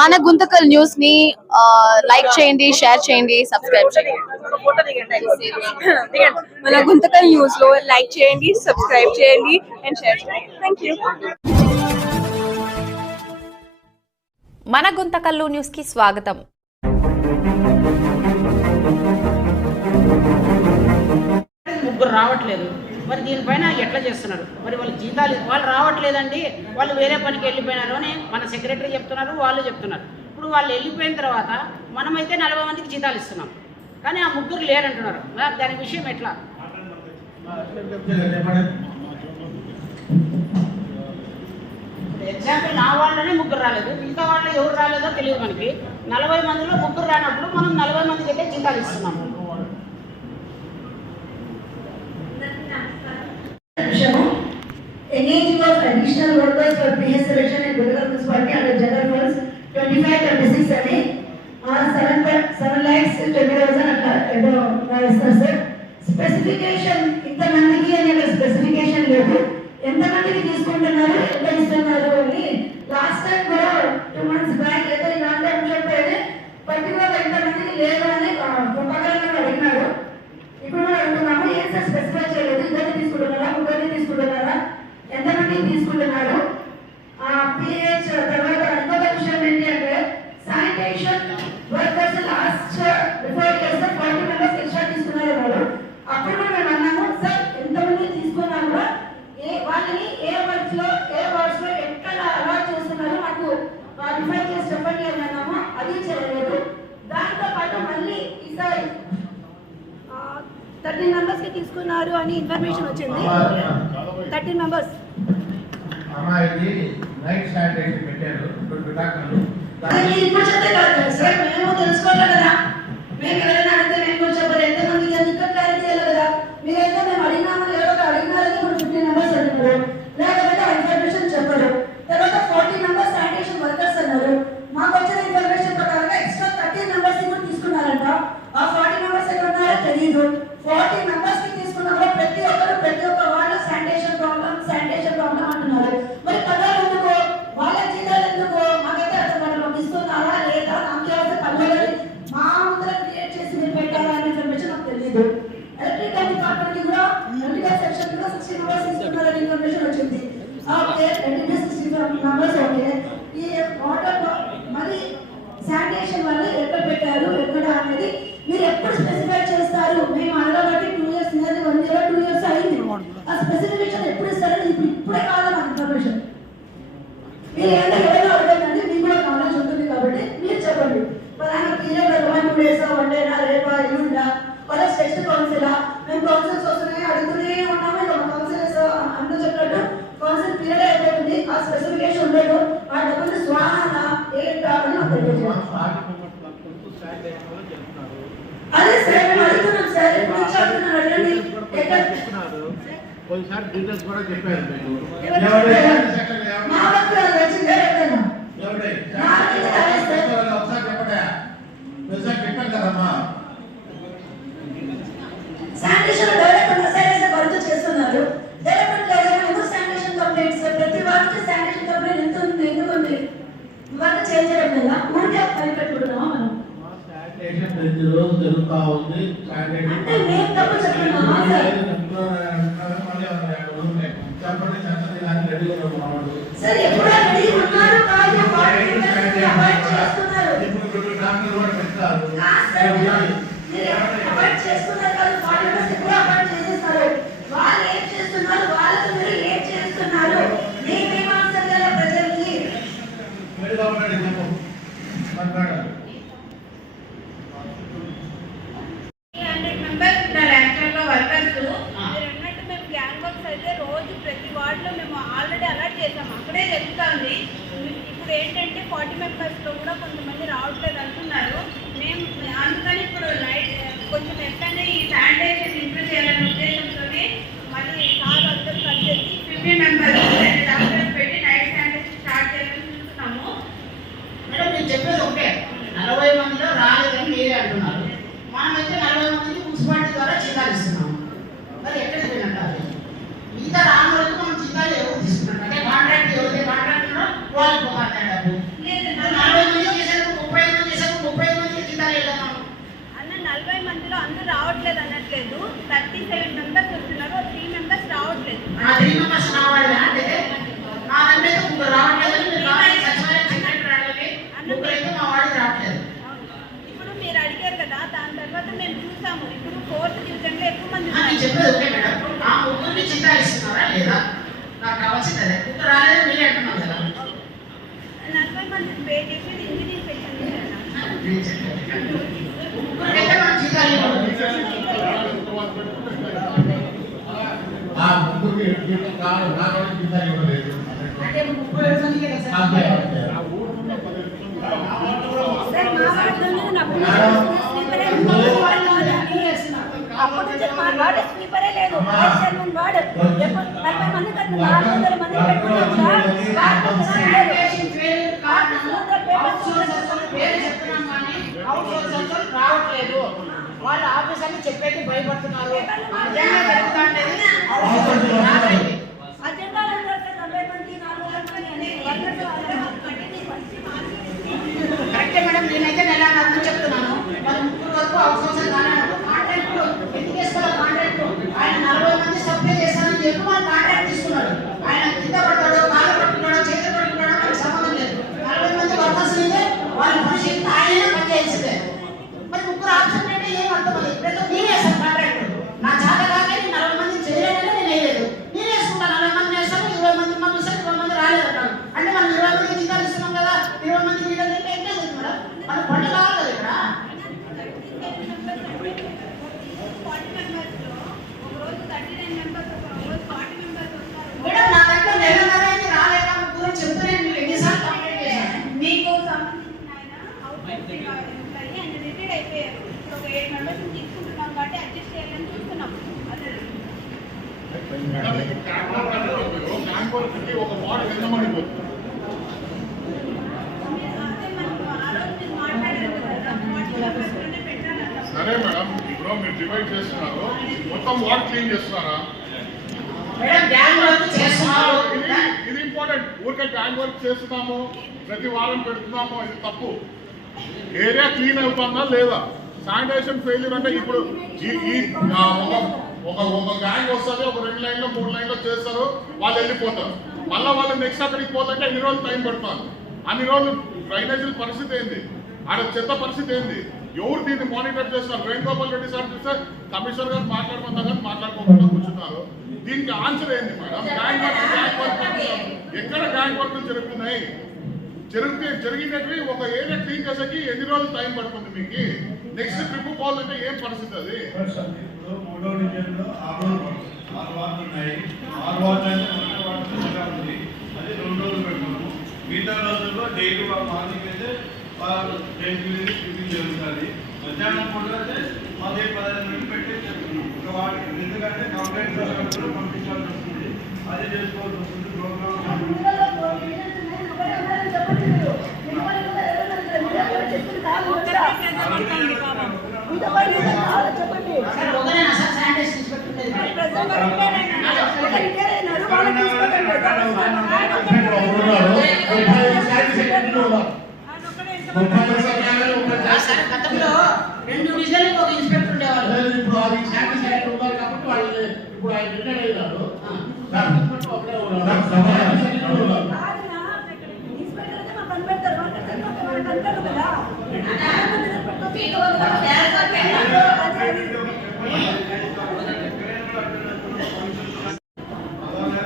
మన గుంతకల్ న్యూస్ని లైక్ చేయండి షేర్ చేయండి సబ్స్క్రైబ్ చేయండి. మన గుంతకల్ న్యూస్లో లైక్ చేయండి సబ్స్క్రైబ్ చేయండి అండ్ షేర్ చేయండి. థ్యాంక్ యూ మన గుంతకల్లు న్యూస్కి స్వాగతం. ముగ్గురు రావట్లేదు. మరి దీనిపైన ఎట్లా చేస్తున్నారు? మరి వాళ్ళు జీతాలు వాళ్ళు రావట్లేదండి వాళ్ళు వేరే పనికి వెళ్ళిపోయినారు అని మన సెక్రటరీ చెప్తున్నారు వాళ్ళు చెప్తున్నారు. ఇప్పుడు వాళ్ళు వెళ్ళిపోయిన తర్వాత మనమైతే నలభై మందికి జీతాలు ఇస్తున్నాం. కానీ ఆ ముగ్గురు లేరంటున్నారు. దాని విషయం ఎట్లా? ఎగ్జాంపుల్ నా వాళ్ళనే ముగ్గురు రాలేదు మిగతా వాళ్ళు ఎవరు రాలేదో తెలియదు మనకి. నలభై మందిలో ముగ్గురు రానప్పుడు మనం నలభై మందికి అయితే జీతాలు ఇస్తున్నాము. Additional workers for PS selection in Gujarat municipality under general funds twenty five twenty six అని seven seven lakhs twenty thousand అట్లా ఏదో ఇస్తారు సార్ స్పెసిఫికేషన్ ఇంతమందికి అని అక్కడ స్పెసిఫికేషన్ లేదు ఎంతమందికి తీసుకుంటున్నారు ఎంత ఇస్తున్నారు అని లాస్ట్ టైం కూడా టూ మంత్స్ బ్యాక్ ఏదో ఇలాంటి అంశం పైన పర్టికులర్ ఎంతమందికి లేదు అని కృపాకరణ అడిగినారు ఇప్పుడు కూడా అడుగుతున్నాము ఏం సార్ స్పెసిఫై చేయలేదు ఇద్దరిని తీసుకుంటున్నారా ముగ్గురిని తీసుకుంటున్నారా ఎంతమంది తీసుకుంటున్నారు పిహెచ్ తర్వాత ఇంకొక విషయం ఏంటి అంటే sanitation workers last before years forty members extra తీసుకున్నారు వాళ్ళు అప్పుడు కూడా మేము అన్నాము సార్ ఎంతమంది తీసుకున్నా కూడా ఏ వాళ్ళని ఏ వర్డ్స్లో ఏ వర్డ్స్లో ఎక్కడ అలాట్ చేస్తున్నారు మాకు డిఫైన్ చేసి చెప్పండి అని అన్నాము అది చేయలేదు దాంతో పాటు మళ్ళీ ఈసారి థర్టీన్ మెంబర్స్కి తీసుకున్నారు అని ఇన్ఫర్మేషన్ వచ్చింది. Thirteen members. అమ్మాయికి నైట్ శానిటైజర్ పెట్టారు. రెండు విడాకులు. ఇప్పుడు చెప్తే కాదు కదా సార్ మేము తెలుసుకోవాలి కదా. మేము ఎవరైనా అడిగితే మేము కూడా చెప్పాలి. ఎంతమంది ఎందుకు క్లారిటీ ఇవ్వాలి కదా? మీరైతే మేము అడిగినాము ఎవరో ఒకరు అడిగినారని ఇప్పుడు ఫిఫ్టీన్ మెంబర్స్ అంటున్నారు లేకపోతే ఆ ఇన్ఫర్మేషన్ చెప్పరు తర్వాత ఫార్టీ మెంబర్స్ శానిటేషన్ వర్కర్స్ అన్నారు మాకు వచ్చిన ఇన్ఫర్మేషన్ ప్రకారంగా ఎక్స్ట్రా థర్టీన్ మెంబర్స్ కూడా తీసుకున్నారంట ఆ ఫార్టీ మెంబర్స్ ఎక్కడ ఉన్నారో తెలియదు ఫార్టీ మెంబర్స్కి తీసుకున్నప్పుడు ప్రతి ఒక్కరు ప్రతి ఒక్క వాళ్ళు శానిటేషన్ ప్రాబ్లమ్ శానిటేషన్ ప్రాబ్లమ్ అంటున్నారు మరి పదాలు ఎందుకు వాళ్ళ జీతాలు ఎందుకు మాకైతే అర్థం కాదు మాకు ఇస్తున్నారా లేదా నాకు ఎవరైతే పనులు మా ముందర క్రియేట్ చేసి మీరు పెట్టారా అనే ఇన్ఫర్మేషన్ నాకు తెలియదు ఎలక్ట్రికల్ డిపార్ట్మెంట్ కూడా ఎలక్ట్రికల్ సెక్షన్ కూడా సిక్స్టీ మెంబర్స్ తీసుకున్నారని ఇన్ఫర్మేషన్ వచ్చింది. Okay twenty sixty members okay ఈ వాటర్ మరి శానిటేషన్ వాళ్ళు ఎక్కడ పెట్టారు ఎక్కడ అనేది మీరు ఎప్పుడు స్పెసిఫై చేస్తారు? మేము అడగబట్టి two years one year two years అయింది. ఆ స్పెసిఫికేషన్ ఎప్పుడు ఇస్తారని ఇప్పుడు ఇప్పుడే కావాలి మాకు ఇన్ఫర్మేషన్ మీరు ఏదైనా ఎవరైనా అడగండి మీకు కూడా నాలెడ్జ్ ఉంటుంది కాబట్టి మీరు చెప్పండి పలానా period one two days one డేనా రేపా ఎల్లుండా వాళ్ళ స్పెషల్ కౌన్సిలా మేము కౌన్సిల్స్ వస్తున్నాయి అడుగుతూనే ఉన్నాము ఇక కౌన్సిలర్స్ అందరూ చెప్పినట్టు కౌన్సిల్ పీరియడ్ అయిపోతుంది ఆ స్పెసిఫికేషన్ ఉండదు ఆ డబ్బులు స్వాహానా ఏంటా అని నాకు తెలియజేయాలి అదే సార్ మేము అడుగుతున్నాం సార్. అడుగుతున్నాం అడగండి. ఎక్కడ? కొన్నిసారి డీటెయిల్స్ కూడా చెప్పారు ఎవడే? మా వచ్చిందే ఎక్కడన్నా ఎవడే? నాకు ఇది తెలియదు సార్. ఒకసారి చెప్పండి ఒకసారి చెప్పాను కదమ్మా శానిటేషన్ డెవలప్మెంట్ సరే సార్ వర్క్ చేస్తున్నారు డెవలప్మెంట్ లేదా ఎందుకు శానిటేషన్ కంప్లైంట్స్ ప్రతి వారికి శానిటేషన్ కంప్లైంట్ ఎంత ఉంది ఎందుకు ఉంది వర్క్ చేంజ్ చేయడం లేదా ఊరికే కనిపెట్టుకుంటున్నామా మనం శానిటేషన్ ప్రతి రోజు జరుగుతా ఉంది చెప్పండి దాన్ని రెడీగా ఇప్పుడు డాక్టర్ కూడా పెడతారు కాదు సార్ మీరు మీరు అవాయిడ్ చేస్తున్నారు కాదు ఫార్టీ మెంబర్స్ ఎప్పుడో అవాయిడ్ చేసేస్తారు వాళ్ళు ఏం చేస్తున్నారు వాళ్ళకు మీరు ఏం చేస్తున్నారు మేమేం ఆన్సర్ చేయాలి ప్రజలకి మెడిగా ఉన్నాడు చెప్పు మాట్లాడాలి హండ్రెడ్ మెంబర్స్ ఉన్నారు యాక్చువల్గా వర్కర్స్ ఆ. మీరు అన్నట్టు మేము గ్యాంగ్ వర్క్స్ అయితే రోజు ప్రతి వార్డులో మేము ఆల్రెడీ అలర్ట్ చేసాము అక్కడే జరుగుతుంది. ఇప్పుడు ఏంటంటే ఫార్టీ మెంబర్స్లో కూడా కొంతమంది రావట్లేదు అంటున్నారు. మేము అందుకని ఇప్పుడు లైట్ కొంచెం ఎట్లనే ఈ శానిటైజేషన్ ఇంప్రూవ్ చేయాలనే ఉద్దేశంతో మళ్ళీ సార్ అందరూ కలిసి ఫిఫ్టీ మెంబర్స్ డాక్టర్స్ పెట్టి నైట్ శానిటైజేషన్ స్టార్ట్ చేయాలని చూస్తున్నాము. మేడం నేను చెప్పేది ఒకటే. నలభై మందిలో రాలేదని మీరే అంటున్నారు. మనమైతే నలభై మందికి మున్సిపాలిటీ ద్వారా జీతాలు ఇస్తున్నాము మరి ఎక్కడ పోయినట్టు అది? మిగతా రాని వాళ్ళకి మనం జీతాలు ఎవరు తీసుకున్నట్టు అంటే కాంట్రాక్ట్ ఎవరైతే కాంట్రాక్ట్ ఉన్నారో వాళ్ళకి పోతారు డబ్బు లేదు మరి థర్టీ సెవెన్ మెంబర్స్ వస్తున్నారు. త్రీ మెంబర్స్ రావట్లేదు. త్రీ మెంబర్స్ రావాలి అంటే ముగ్గురు రావట్లేదు. రావట్లేదు. ఇప్పుడు మీరు అడిగారు కదా దాని తర్వాత మేము చూసాము. ఇప్పుడు ఫోర్త్ డివిజన్లో ఎక్కువ మంది చెప్పేది ఓకే మేడం. ఆ ముగ్గురిని చిట్టా ఇస్తున్నారా లేదా? నాకు కావాల్సింది అదే ముగ్గురు రాలేదు మీరే అంటున్నాం కదా. నలభై మంది పే చేసి ఇంజనీర్ మనం ఇవ్వాలి. ఆ ముగ్గురికి జీతం కావాలి నా వాళ్ళకి జీతాలు ఇవ్వలేదు. అంటే ముగ్గురు కదా అంతే అంతే. సార్ మా వార్డులోనే ఉన్నప్పుడు స్లీపరే అప్పుడు నుంచి మా వార్డు స్లీపరే లేదు వైస్ చైర్మన్ వార్డు ఎప్పుడు నలభై మంది కన్నా నాలుగు వందల మంది పెట్టుకున్నాం సార్ వార్డులో జనాలు లేరు. పేరు చెప్తున్నాం కానీ అవుట్ సోర్సర్స్ రావట్లేదు. వాళ్ళ భయపడుతున్నారు నిజంగా జరుగుతా ఉండేది మంది అని వర్కర్స్ కరెక్టే మేడం నేనైతే నెల నాకు చెప్తున్నాను. ముగ్గురు వరకు అవుట్ సోర్సర్ కాంట్రాక్ట్ ఎందుకు వేసుకోవాలి కాంట్రాక్ట్ ఆయన నలభై మంది సప్లై చేస్తానని చెప్పి మన కాంట్రాక్ట్ తీసుకున్నాడు ఆయన కింద పడతాడో కాలు పట్టుకున్నాడో చేతి పట్టుకున్నాడో మనకు సంబంధం లేదు నలభై మంది వర్కర్స్ అయితే వాళ్ళ మనిషి ఆయన పని చేయాల్సిందే మరి ముగ్గురు ఆప్షన్ అంటే ఏం అర్థం అది ఇప్పుడైతే నేనే వేసాను కాంట్రాక్ట్ నా చేత కాక నేను నలభై మంది చేయలేదని నేను వేయలేదు నేను వేసుకుంటాను నలభై మంది వేస్తాను ఇరవై మంది పంపిస్తాను ఇరవై మంది రాలేదు అంటాను అంటే మనం ఇరవై మంది జీతాలు ఇస్తున్నాం కదా ఇరవై మంది జీతాలు అంటే ఎంత అవుతుంది మేడం మన పంట కావాలి కదా ఇక్కడ ఫార్టీ మెంబర్స్లో ఒక రోజు థర్టీ నైన్ మెంబర్స్ ఒక రోజు ఫార్టీ మెంబర్స్ వస్తారు మేడం నా దగ్గర నెలన్నర అయింది రాలేక ముగ్గురు చెప్తూనే నేను ఎన్నిసార్లు కంప్లైంట్ చేశాను మీకు సంబంధించిన ఆయన అవుట్ ఉంటాయి ఆయన రిటైర్డ్ అయిపోయారు ఇప్పుడు ఒక ఎయిట్ మెంబర్స్ తీసుకుంటున్నాం కాబట్టి అడ్జస్ట్ చేయాలని చూస్తున్నాం అదే ఒక వార్డు ఎంత మంది పోతుంది మీరు అదే మనకు ఆ రోజు మీరు మాట్లాడారు కదా ఫార్టీ మెంబర్స్లోనే పెట్టాలన్నారు సరే మేడం ఇప్పుడు మీరు డివైడ్ చేస్తున్నారు మొత్తం వార్డ్ క్లీన్ చేస్తున్నారా? ఇది ఇంపార్టెంట్ ఊరికే ట్యాంక్ వర్క్ చేస్తున్నాము. ప్రతి వారం పెడుతున్నాము. ఇది తప్పు. ఏరియా క్లీన్ అవుతుందా లేదా? శానిటైజేషన్ ఫెయిల్యూర్ అంటే ఇప్పుడు ఒక ఒక గ్యాంగ్ వస్తుంది ఒక రెండు లైన్లో మూడు లైన్లో చేస్తారు వాళ్ళు వెళ్ళిపోతారు. మళ్ళీ వాళ్ళు నెక్స్ట్ అక్కడికి పోతుంటే ఎన్ని రోజులు టైం పడుతుంది? అన్ని రోజులు డ్రైనేజీల పరిస్థితి ఏంది? ఆడ చెత్త పరిస్థితి ఏంది? ఎవరు దీన్ని మానిటర్ చేస్తున్నారు? వేణుగోపాల్ రెడ్డి సార్ చూస్తే కమిషనర్ గారు మాట్లాడమన్నా కానీ మాట్లాడుకోకుండా కూర్చున్నారు. దీనికి ఆన్సర్ ఏంది madam? Gang work gang work. ఎక్కడ గ్యాంగ్ వర్క్లు జరుగుతున్నాయి? జరిగితే జరిగినవి ఒక ఏరియా క్లీన్ చేసేకి ఎన్ని రోజులు టైం పడుతుంది మీకు? నెక్స్ట్ ట్రిప్ పోవాలంటే ఏం పరిస్థితి అది? ఇప్పుడు మూడో డివిజన్లో ఆరు ఆరు వార్డులు ఉన్నాయి ఆరు వార్డులు అయితే మొదటి వార్డు చిన్నగా ఉంది అది రెండు రోజులు పెట్టుకున్నాము మిగతా రోజుల్లో డైలీ మార్నింగ్ అయితే జరుగుతుంది మధ్యాహ్నం పూట అయితే పది పదిహేను మంది పెట్టి చెప్తున్నాం ఒక వాడికి ఎందుకంటే కంప్లైంట్ కూడా పంపించాల్సి వస్తుంది అది చేసుకోవాల్సి వస్తుంది ప్రోగ్రామ్ సార్ ఒకరేనా సార్ శానిటైజేషన్ ఇన్స్పెక్టర్ సార్ గతంలో రెండు డివిజన్లకు ఒక ఇన్స్పెక్టర్ ఉండేవాళ్ళు. ఇప్పుడు అది శాటిస్ఫైడ్ ఉన్నారు కాబట్టి వాళ్ళు ఇప్పుడు ఆయన రిటైర్ అయ్యారు.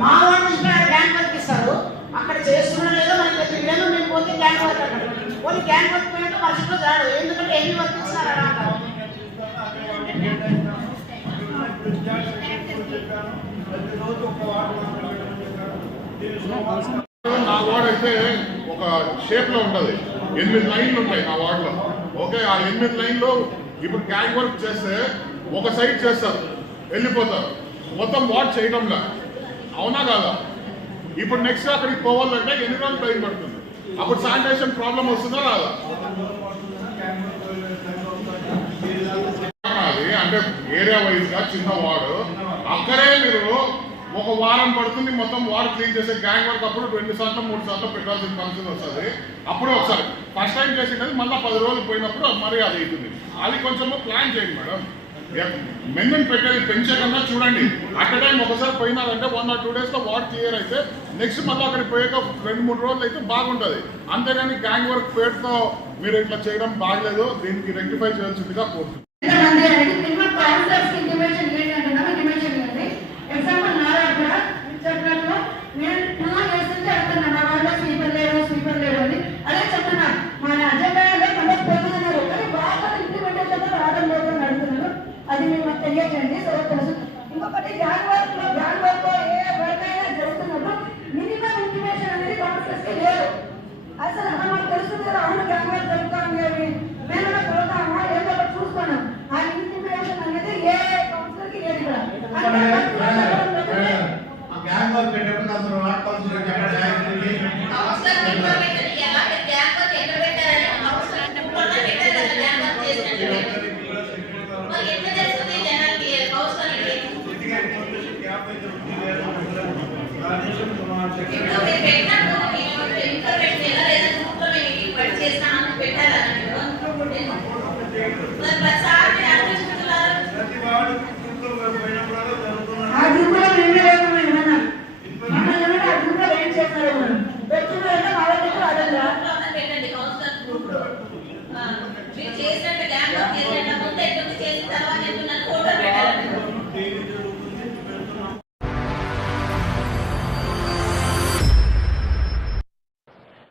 మా వాళ్ళు ఇన్స్పెక్టర్ గ్యాంగ్ వర్క్ ఇస్తారు. అక్కడ చేస్తున్నా లేదో మనకి తెలియదు. మేము పోతే గ్యాంగ్ వర్క్ అంటారు వాళ్ళు గ్యాంగ్ వర్క్ పోయినట్టు రాడు ఎందుకంటే ఎన్ని వర్క్ ఇచ్చినారని అంటారు వార్డు నా వార్డ్ అయితే ఒక షేప్లో ఉంటది. ఎనిమిది లైన్లు ఉంటాయి నా వార్డ్లో ఓకే ఆ ఎనిమిది లైన్లో ఇప్పుడు గ్యాంగ్ వర్క్ చేస్తే ఒక సైడ్ చేస్తారు వెళ్ళిపోతారు. మొత్తం వార్డ్ చేయడంలా అవునా కాదా? ఇప్పుడు నెక్స్ట్ అక్కడికి పోవాలంటే ఎన్ని రోజులు టైం పడుతుంది. అప్పుడు శానిటేషన్ ప్రాబ్లం వస్తుందా రాదా? అది అంటే ఏరియా వైజ్గా చిన్న వార్డు. అక్కడే మీరు ఒక వారం పడుతుంది మొత్తం వార్డు క్లీన్ చేసే గ్యాంగ్ వర్క్ అప్పుడు రెండు శాతం మూడు శాతం పెట్టాల్సిన పరిస్థితి వస్తుంది. అప్పుడు ఒకసారి ఫస్ట్ టైం చేసినది మళ్ళీ పది రోజులు పోయినప్పుడు అది అది అవుతుంది. అది కొంచెం ప్లాన్ చేయండి మేడం. మెన్యూని పెట్టాలి పెంచకుండా చూడండి. అట్ టైం ఒకసారి పోయినారంటే వన్ ఆర్ టూ డేస్లో వాటర్ క్లియర్ అయితే నెక్స్ట్ మళ్ళీ అక్కడికి పోయాక రెండు మూడు రోజులు అయితే బాగుంటుంది. అంతేగాని గ్యాంగ్ వర్క్ పేరుతో మీరు ఇట్లా చేయడం బాగలేదు. దీనికి రెక్టిఫై చేయాల్సిందిగా కోరుతుంది